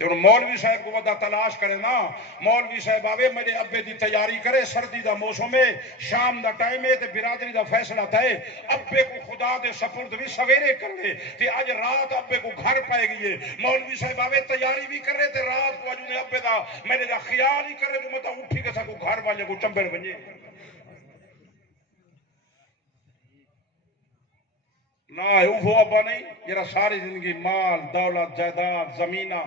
تو مولوی صاحب کو ودا تلاش کرے نا مولوی صاحب آوے میرے ابے دی تیاری کرے سردی دا موسم ہے شام دا ٹائم ہے تے برادری دا فیصلہ تھے ابے کو خدا دے سپرد بھی سویرے کر لے تے آج رات ابے کو گھر پائے گئی ہے مولوی صاحب آوے تیاری بھی کر رہے تے رات کو آجو نے ابے دا میرے دا خیال ہی کر رہے جو مطا اٹھی کے سا کو گھر والے کو چمبر بنجے نہ وہ ابا نہیں جرا ساری زندگی مال دولت جائیداد زمینہ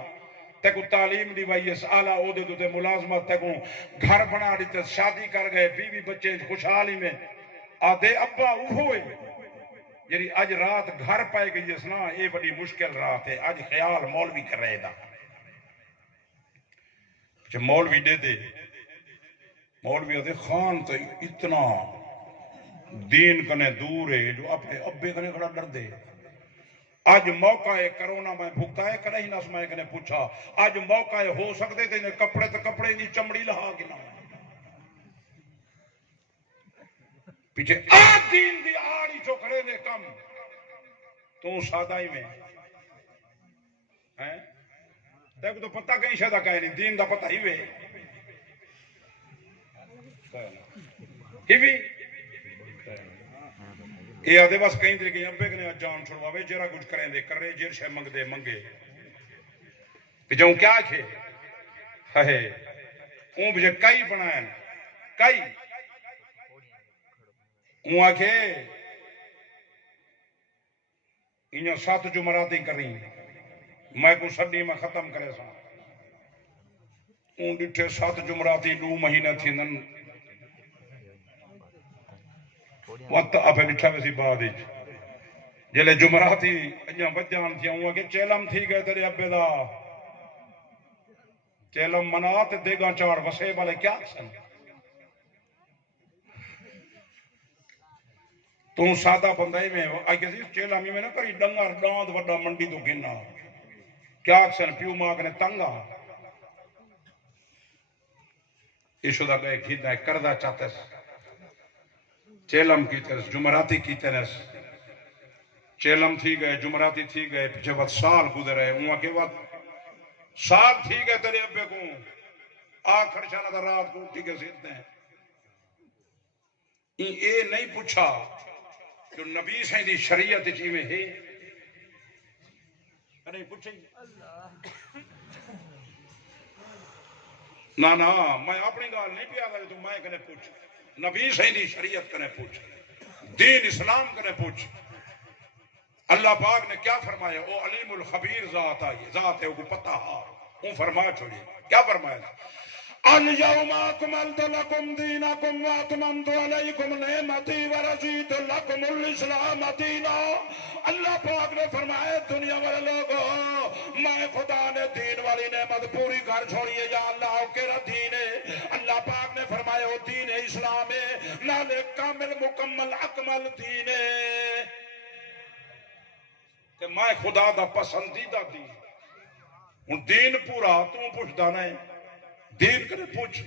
تکو تعلیم دی بھائی اس اعلیٰ عہدے تو تے ملازمت تکو گھر بنا دیتے شادی کر گئے بیوی بچے خوشحالی میں آدھے ابا ہوئے یعنی آج رات گھر پائے گئی اس نا یہ بڑی مشکل رات ہے آج خیال مولوی کر رہے دا جب مولوی دے دے مولوی آدھے خان تو اتنا دین کنے دور ہے جو اپنے ابے کنے کھڑا ڈر دے آج موقع ہے کرونا میں بھگتا ہے کہ نہیں نس میں کنے پوچھا آج موقع ہے ہو سکتے تھے انہیں کپڑے تو کپڑے نہیں چمڑی لہا گنا پیچھے آج دین دی آڑی چوکھڑے دے کم تو سادہ ہی میں ہیں دیکھ تو پتہ کہیں شاید کہیں نہیں دین دا پتہ ہی وے ہی بھی یہ آدھے بس کہیں دے گئے ابے کنے جان چھوڑواوے جیرا کچھ کریں دے کرے جیر شے منگ دے منگے کہ جاؤں کیا کھے ہے اون بجے کئی بنائیں کئی اون آکھے انہوں 7 جمعراتیں کریں میں کو سڈی میں ختم کرے سا اون ڈٹھے 7 جمعراتیں 2 مہینہ تھی نن وقت آپ ڈٹھا ویسی بعد جلے جمعراتی انہوں بجان تھی اون آکھے چیلم تھی گئے تیرے ابے دا چیلم منات دیگاں چار وسے والے کیا سن تو سادہ بندائی میں آئی کسی چیلم ہی میں نہ کری ڈنگر ڈاند وڈا منڈی تو گنا کیا سن پیو ماں نے تنگا ایشو دا گئے کھیدنا ہے کردہ چاہتے چیلم کی ترس جمعراتی کی ترس چیلم تھی گئے جمعراتی تھی گئے پیچھے بعد سال گزرے وہاں کے بعد سال تھی گئے تیرے ابے کو آخر شانہ دا رات کو ٹھیک ہے سیدھتے ہیں اے نہیں پوچھا جو نبی سے دی شریعت چی میں ہے نہیں پوچھیں نا میں اپنی گال نہیں پیا گا تو میں کنے پوچھ نبی سے دی شریعت کنے پوچھ دین اسلام کنے پوچھ اللہ پاک نے کیا فرمایا او علیم الخبیر ذات آئی ذات ہے وہ پتہ ہاں وہ فرمایا چھوڑیے کیا فرمایا اليوم اکملت لکم دینکم واتممت علیکم نعمتی ورضیت لکم الاسلام دینا اللہ پاک نے فرمایا دنیا والے لوگوں میں خدا نے دین والی نعمت پوری کر چھوڑیے یا اللہ کیرا دین ہے اللہ پاک نے فرمایا وہ دین اسلام ہے نالے کامل مکمل اکمل دین ہے کہ میں خدا دا پسندیدہ دین دین پورا تو پوچھتا نہیں دین کرے پوچھ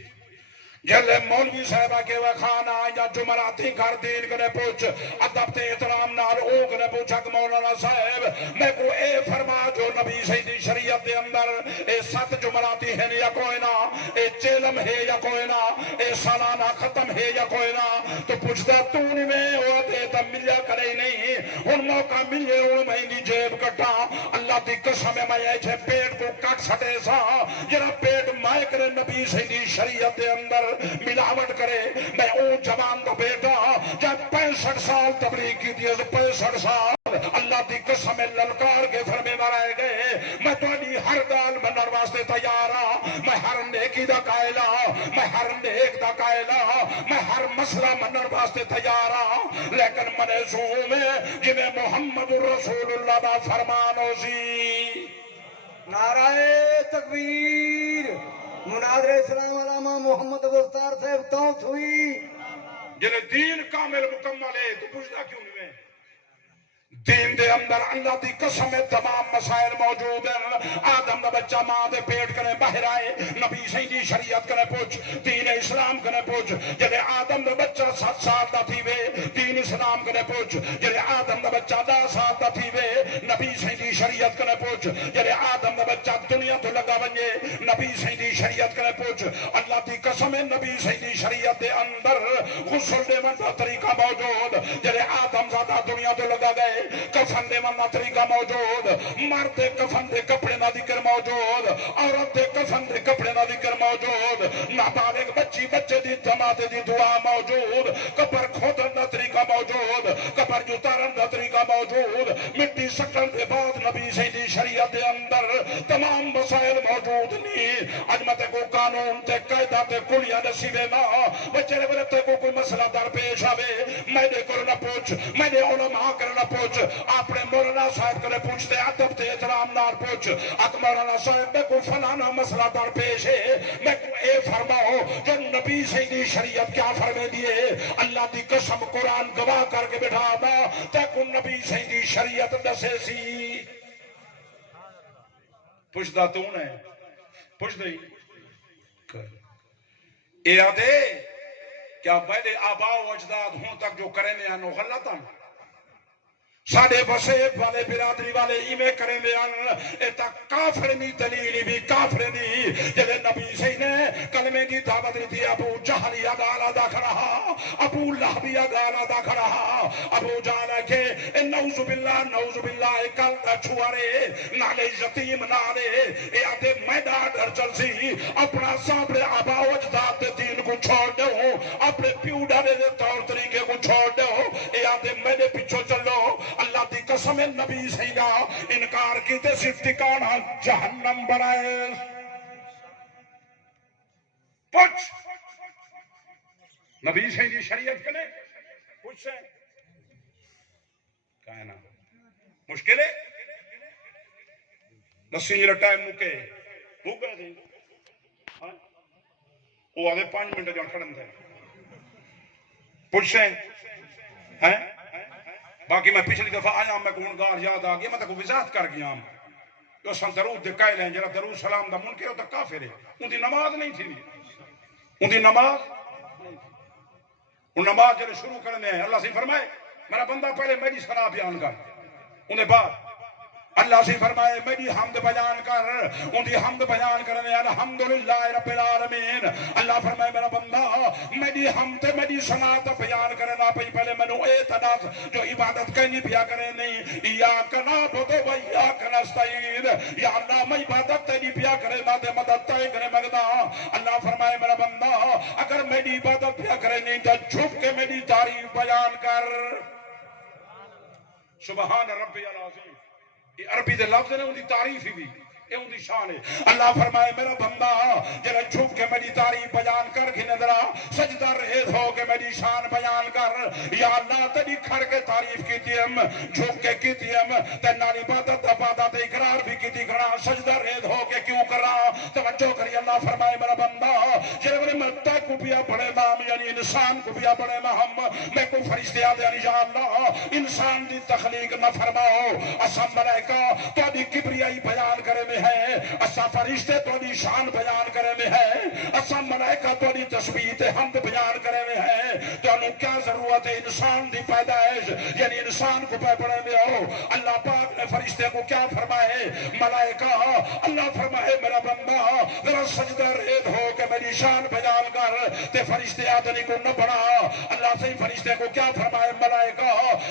جلے مولوی صاحبہ کے وخانہ یا جمعراتی گھر دین کرے پوچھ ادب تے احترام نال او کرے پوچھا کہ مولانا صاحب میں کو اے فرما جو نبی سیدی شریعت دے اندر اے 7 جمعراتی ہیں یا کوئی نہ اے چیلم ہے یا کوئی نہ اے سالانہ ختم ہے یا کوئی نہ تو پوچھتا تو نہیں میں وہ دے تا ملیا کرے نہیں ان موقع ملے ان میں دی جیب کٹا اللہ دی قسم میں ایچھے پیٹ کو کٹ سٹے سا جرا پیٹ مائے کرے نبی سیدی شریعت دے اندر ملاوٹ کرے میں اون جوان دا بیٹا جب 65 سال تبلیغ کی دیئے 65 سال اللہ دی قسم للکار کے فرمے مرائے گئے میں تو نہیں ہر گال بنر واسطے تیارا میں ہر نیکی دا قائلہ میں ہر نیک دا قائلہ میں ہر مسئلہ منر واسطے تیارا لیکن منے زوم جنہیں محمد رسول اللہ دا فرمانو سی نعرہ تکبیر مناظر اسلام علامہ محمد وستار صاحب توت ہوئی جنہیں دین کامل مکمل ہے تو پوچھتا کیوں نہیں میں دین دے اندر اللہ دی قسم تمام مسائل موجود ہیں آدم دا بچہ ماں دے پیٹ کنے باہر آئے نبی سیدی شریعت کنے پوچھ دین اسلام کنے پوچھ جلے آدم دا بچہ 7 سال دا تھی وے دین اسلام کنے پوچھ جلے آدم دا بچہ 10 سال دا تھی وے نبی سیدی شریعت کنے پوچھ جلے آدم دا بچہ دنیا تو لگا بنجے نبی سیدی شریعت کنے پوچھ اللہ دی قسم نبی سیدی شریعت دے اندر غسل دے من دا طریقہ موجود جلے آدم زادہ دنیا تو لگا گئے کفن دے من طریقہ موجود مرد دے کفن دے کپڑے نہ ذکر موجود عورت دے کفن دے کپڑے نہ ذکر موجود نابالغ بچی بچے دی جماعت دی دعا موجود قبر کھودن دا طریقہ موجود قبر جتارن دا طریقہ موجود مٹی سکن دے بعد نبی سیدی شریعت دے اندر تمام مسائل موجود نہیں اجمت کو قانون تے قیدہ تے کلیہ نصیبے نہ بچے بلے تے کو کوئی مسئلہ در پیش آوے میں نے کرنا پوچھ میں نے علماء کرنا پوچھ اپنے مولانا صاحب کرے پوچھتے ادب تے احترام نال پوچھ اک مولانا صاحب میں کو فلانا مسئلہ در پیش ہے میں کو اے فرماؤ جو نبی سیدی شریعت کیا فرمے دیے اللہ دی قسم قرآن گواہ کر کے بٹھا دا تے کو نبی سیدی شریعت دسے سی پوچھ دا تو نے پوچھ دئی اے آدھے کیا پہلے آباء و اجداد ہوں تک جو کرنے آنو غلط ہیں ساڑے وسیب والے برادری والے ایمیں کریں دے ایتا کافر نہیں دلیلی بھی کافر نہیں جلے نبی سی نے کلمے کی دعوت دی ابو جہل یا گالا دا کھڑا ابو لہب یا گالا دا کھڑا ابو جہل کے نعوذ باللہ کل چھوارے نالے یتیم نالے اے آدھے میڈا ڈر چل سی اپنا سامنے آبا اجداد دے دین کو چھوڑ دے ہو اپنے پیو ڈالے دے طور طریقے کو چھوڑ دے ہو اے آدھے میڈے پیچھو چلو اللہ دی قسم نبی سیدہ انکار کیتے صرف ٹکانا جہنم بنائے پوچھ نبی سیدی شریعت کنے پوچھ سے کہنا مشکل ہے نسی جرہ ٹائم مکے بھوک گئے دیں وہ آدھے 5 منٹ جان کھڑن تھے پوچھ سے ہیں باقی میں پچھلی دفعہ آیا میں کو منگار یاد آگیا میں تک وضاحت کر گیا ہوں جو سن درود دے قائل ہیں جرہ درود سلام دا منکر ہو تو کافر ہے ان دی نماز نہیں تھی ان دی نماز ان نماز جلے شروع کرنے ہیں اللہ سے فرمائے میرا بندہ پہلے میری صلاح بیان کر انہیں بعد اللہ سے فرمائے میری حمد بیان کر ان دی حمد بیان کرنے الحمدللہ رب العالمین اللہ فرمائے میرا بندہ میری حمد میری صلاۃ بیان کرنا پہلے میں نے اعتراض جو عبادت کرنی پیا کرے نہیں ایاک نعبد و ایاک نستعین یا اللہ میں عبادت تیری پیا کرے نہ دے مدد تے کرے مگدا اللہ فرمائے میرا بندہ اگر میری عبادت پیا کرے نہیں تو جھک کے میری تعریف بیان کر سبحان ربی العظیم یہ عربی دے لفظ نے ان دی تعریف ہی بھی یہ ان دی شان ہے اللہ فرمائے میرا بندہ جلے جھک کے میری تعریف بیان کر گھنے درا سجدہ ریز ہو کے میری شان بیان کر یا اللہ تیری کھڑ کے تعریف کیتی ہم جھک کے کیتی ہم تیناری عبادت عبادت اقرار بھی کیتی کرا سجدہ ریز ہو کے کیوں کرا توجہ کری اللہ فرمائے میرا بندہ جلے میرے مدہ کو بیا بڑے نام یعنی انسان کو بیا بڑے نام میں کو فرشتے آدھے یعنی یا اللہ انسان دی تخلیق نہ فرماؤ اسم ملائکہ تو دی کبریائی بیان کرے میں ہے اسا فرشتے تو دی شان بیان کرے میں ہے اسا ملائکہ تو دی تسبیح حمد بیان کرے میں ہے تو انہوں کیا ضرورت ہے انسان دی پیدائش یعنی انسان کو پہ پڑے میں ہو اللہ پاک نے فرشتے کو کیا فرمائے ملائکہ اللہ فرمائے میرا بندہ ذرا سجدہ رید ہو کہ میری شان بیان کر تے فرشتے آدمی کو نہ بڑھا اللہ سے فرشتے کو کیا فرمائے ملائکہ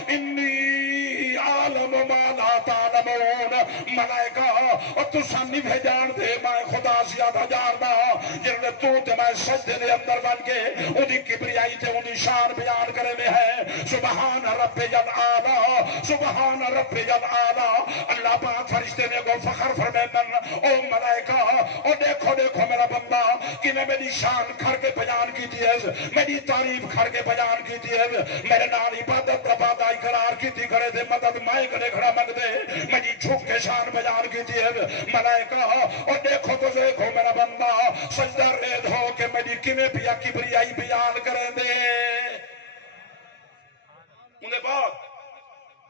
انی عالم ما لا تعلمون ملائکہ اور تو سانی بھیجان دے میں خدا زیادہ جاردہ جنہوں تو تے میں سجدے دے اندر بن کے انہی کبریائی تے انہی شان بیان کرے میں ہے سبحان رب جل آلہ سبحان رب جل آلہ اللہ پاک فرشتے نے کو فخر فرمے من او ملائکہ او دیکھو دیکھو میرا بندہ کہ میں میری شان کھر کے بیان کی تھی ہے میری تعریف کھر کے بیان کی تھی ہے میرے نال عبادت ربادہ اقرار کی تھی کرے دے مدد مائے کرے کھڑا مگ دے میری جھک کے شان بیان کی تھی ہے ملائکہ اور دیکھو تو دیکھو میرا بندہ سجدہ رید ہو کہ میری کنے پیا کبریائی بیان کرے دے انہیں بعد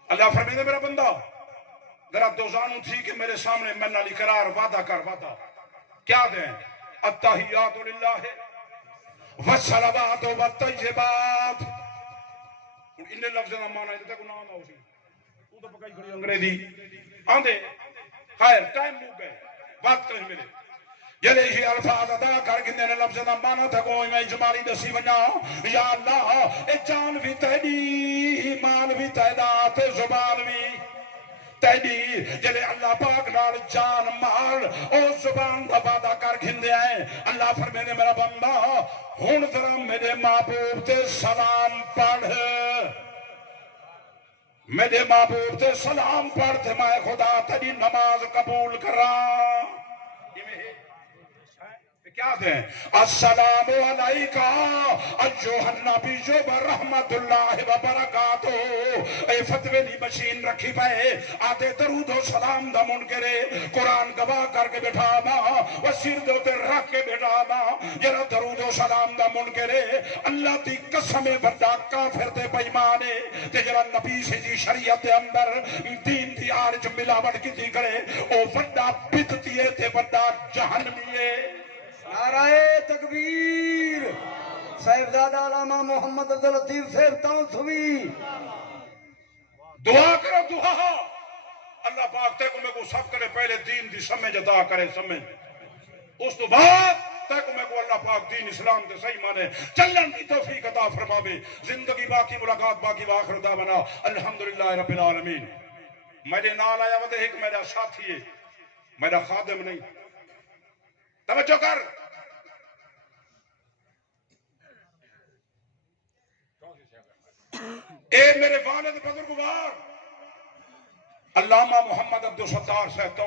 اللہ فرمیدے میرا بندہ ذرا دوزانو تھی کہ میرے سامنے میں نالی قرار وعدہ کر وعدہ کیا دیں التحیات للہ والصلوات والطیبات انہیں لفظ نہ مانا ہے تک نہ آنا اسی تو پکائی کھڑی انگریزی آندے خیر ٹائم مو گئے بات کریں میرے جلے ہی الفاظ ادا کر کے نے لفظ نہ مانا تھا کوئی میں اجمالی دسی بنا یا اللہ اے جان بھی تیری مال بھی تیدا تے زبان بھی تیری جلے اللہ پاک نال جان مال اور زبان دا وعدہ کر گھندے ہیں اللہ فرمینے میرا بندہ ہن ذرا میرے محبوب تے سلام پڑھ میرے محبوب تے سلام پڑھ تے میں خدا تیری نماز قبول کرا کیا دیں السلام علیکہ ایوہ النبی ورحمت اللہ وبرکاتہ اے فتویلی مشین رکھی پہ آتے درود و سلام دا منکرے قرآن گواہ کر کے بٹھانا وسیر دوتے رکھ کے بٹھانا جرہ درود و سلام دا منکرے اللہ تی قسم بڑا کافر دے بیمانے تے جرہ نبی سے دی شریعت دے اندر دین دی آرج ملاوٹ کی دی کرے او بڑا بدتیے تے بڑا جہنمیے نعرہ تکبیر صاحبزادہ علامہ محمد عبداللطیف صاحب تانسوی دعا کرو دعا اللہ پاک تے کو میں کو سب کرے پہلے دین دی سمجھ عطا کرے سمجھ اس تو بعد تے کو میں کو اللہ پاک دین اسلام دے صحیح مانے چلن کی توفیق عطا فرماوے زندگی باقی ملاقات باقی واخر دعوانا الحمدللہ رب العالمین میرے نال آیا ودے ایک میرا ساتھی ہے میرا خادم نہیں توجہ کر اے میرے والد بزرگوار علامہ محمد عبدالستار صاحب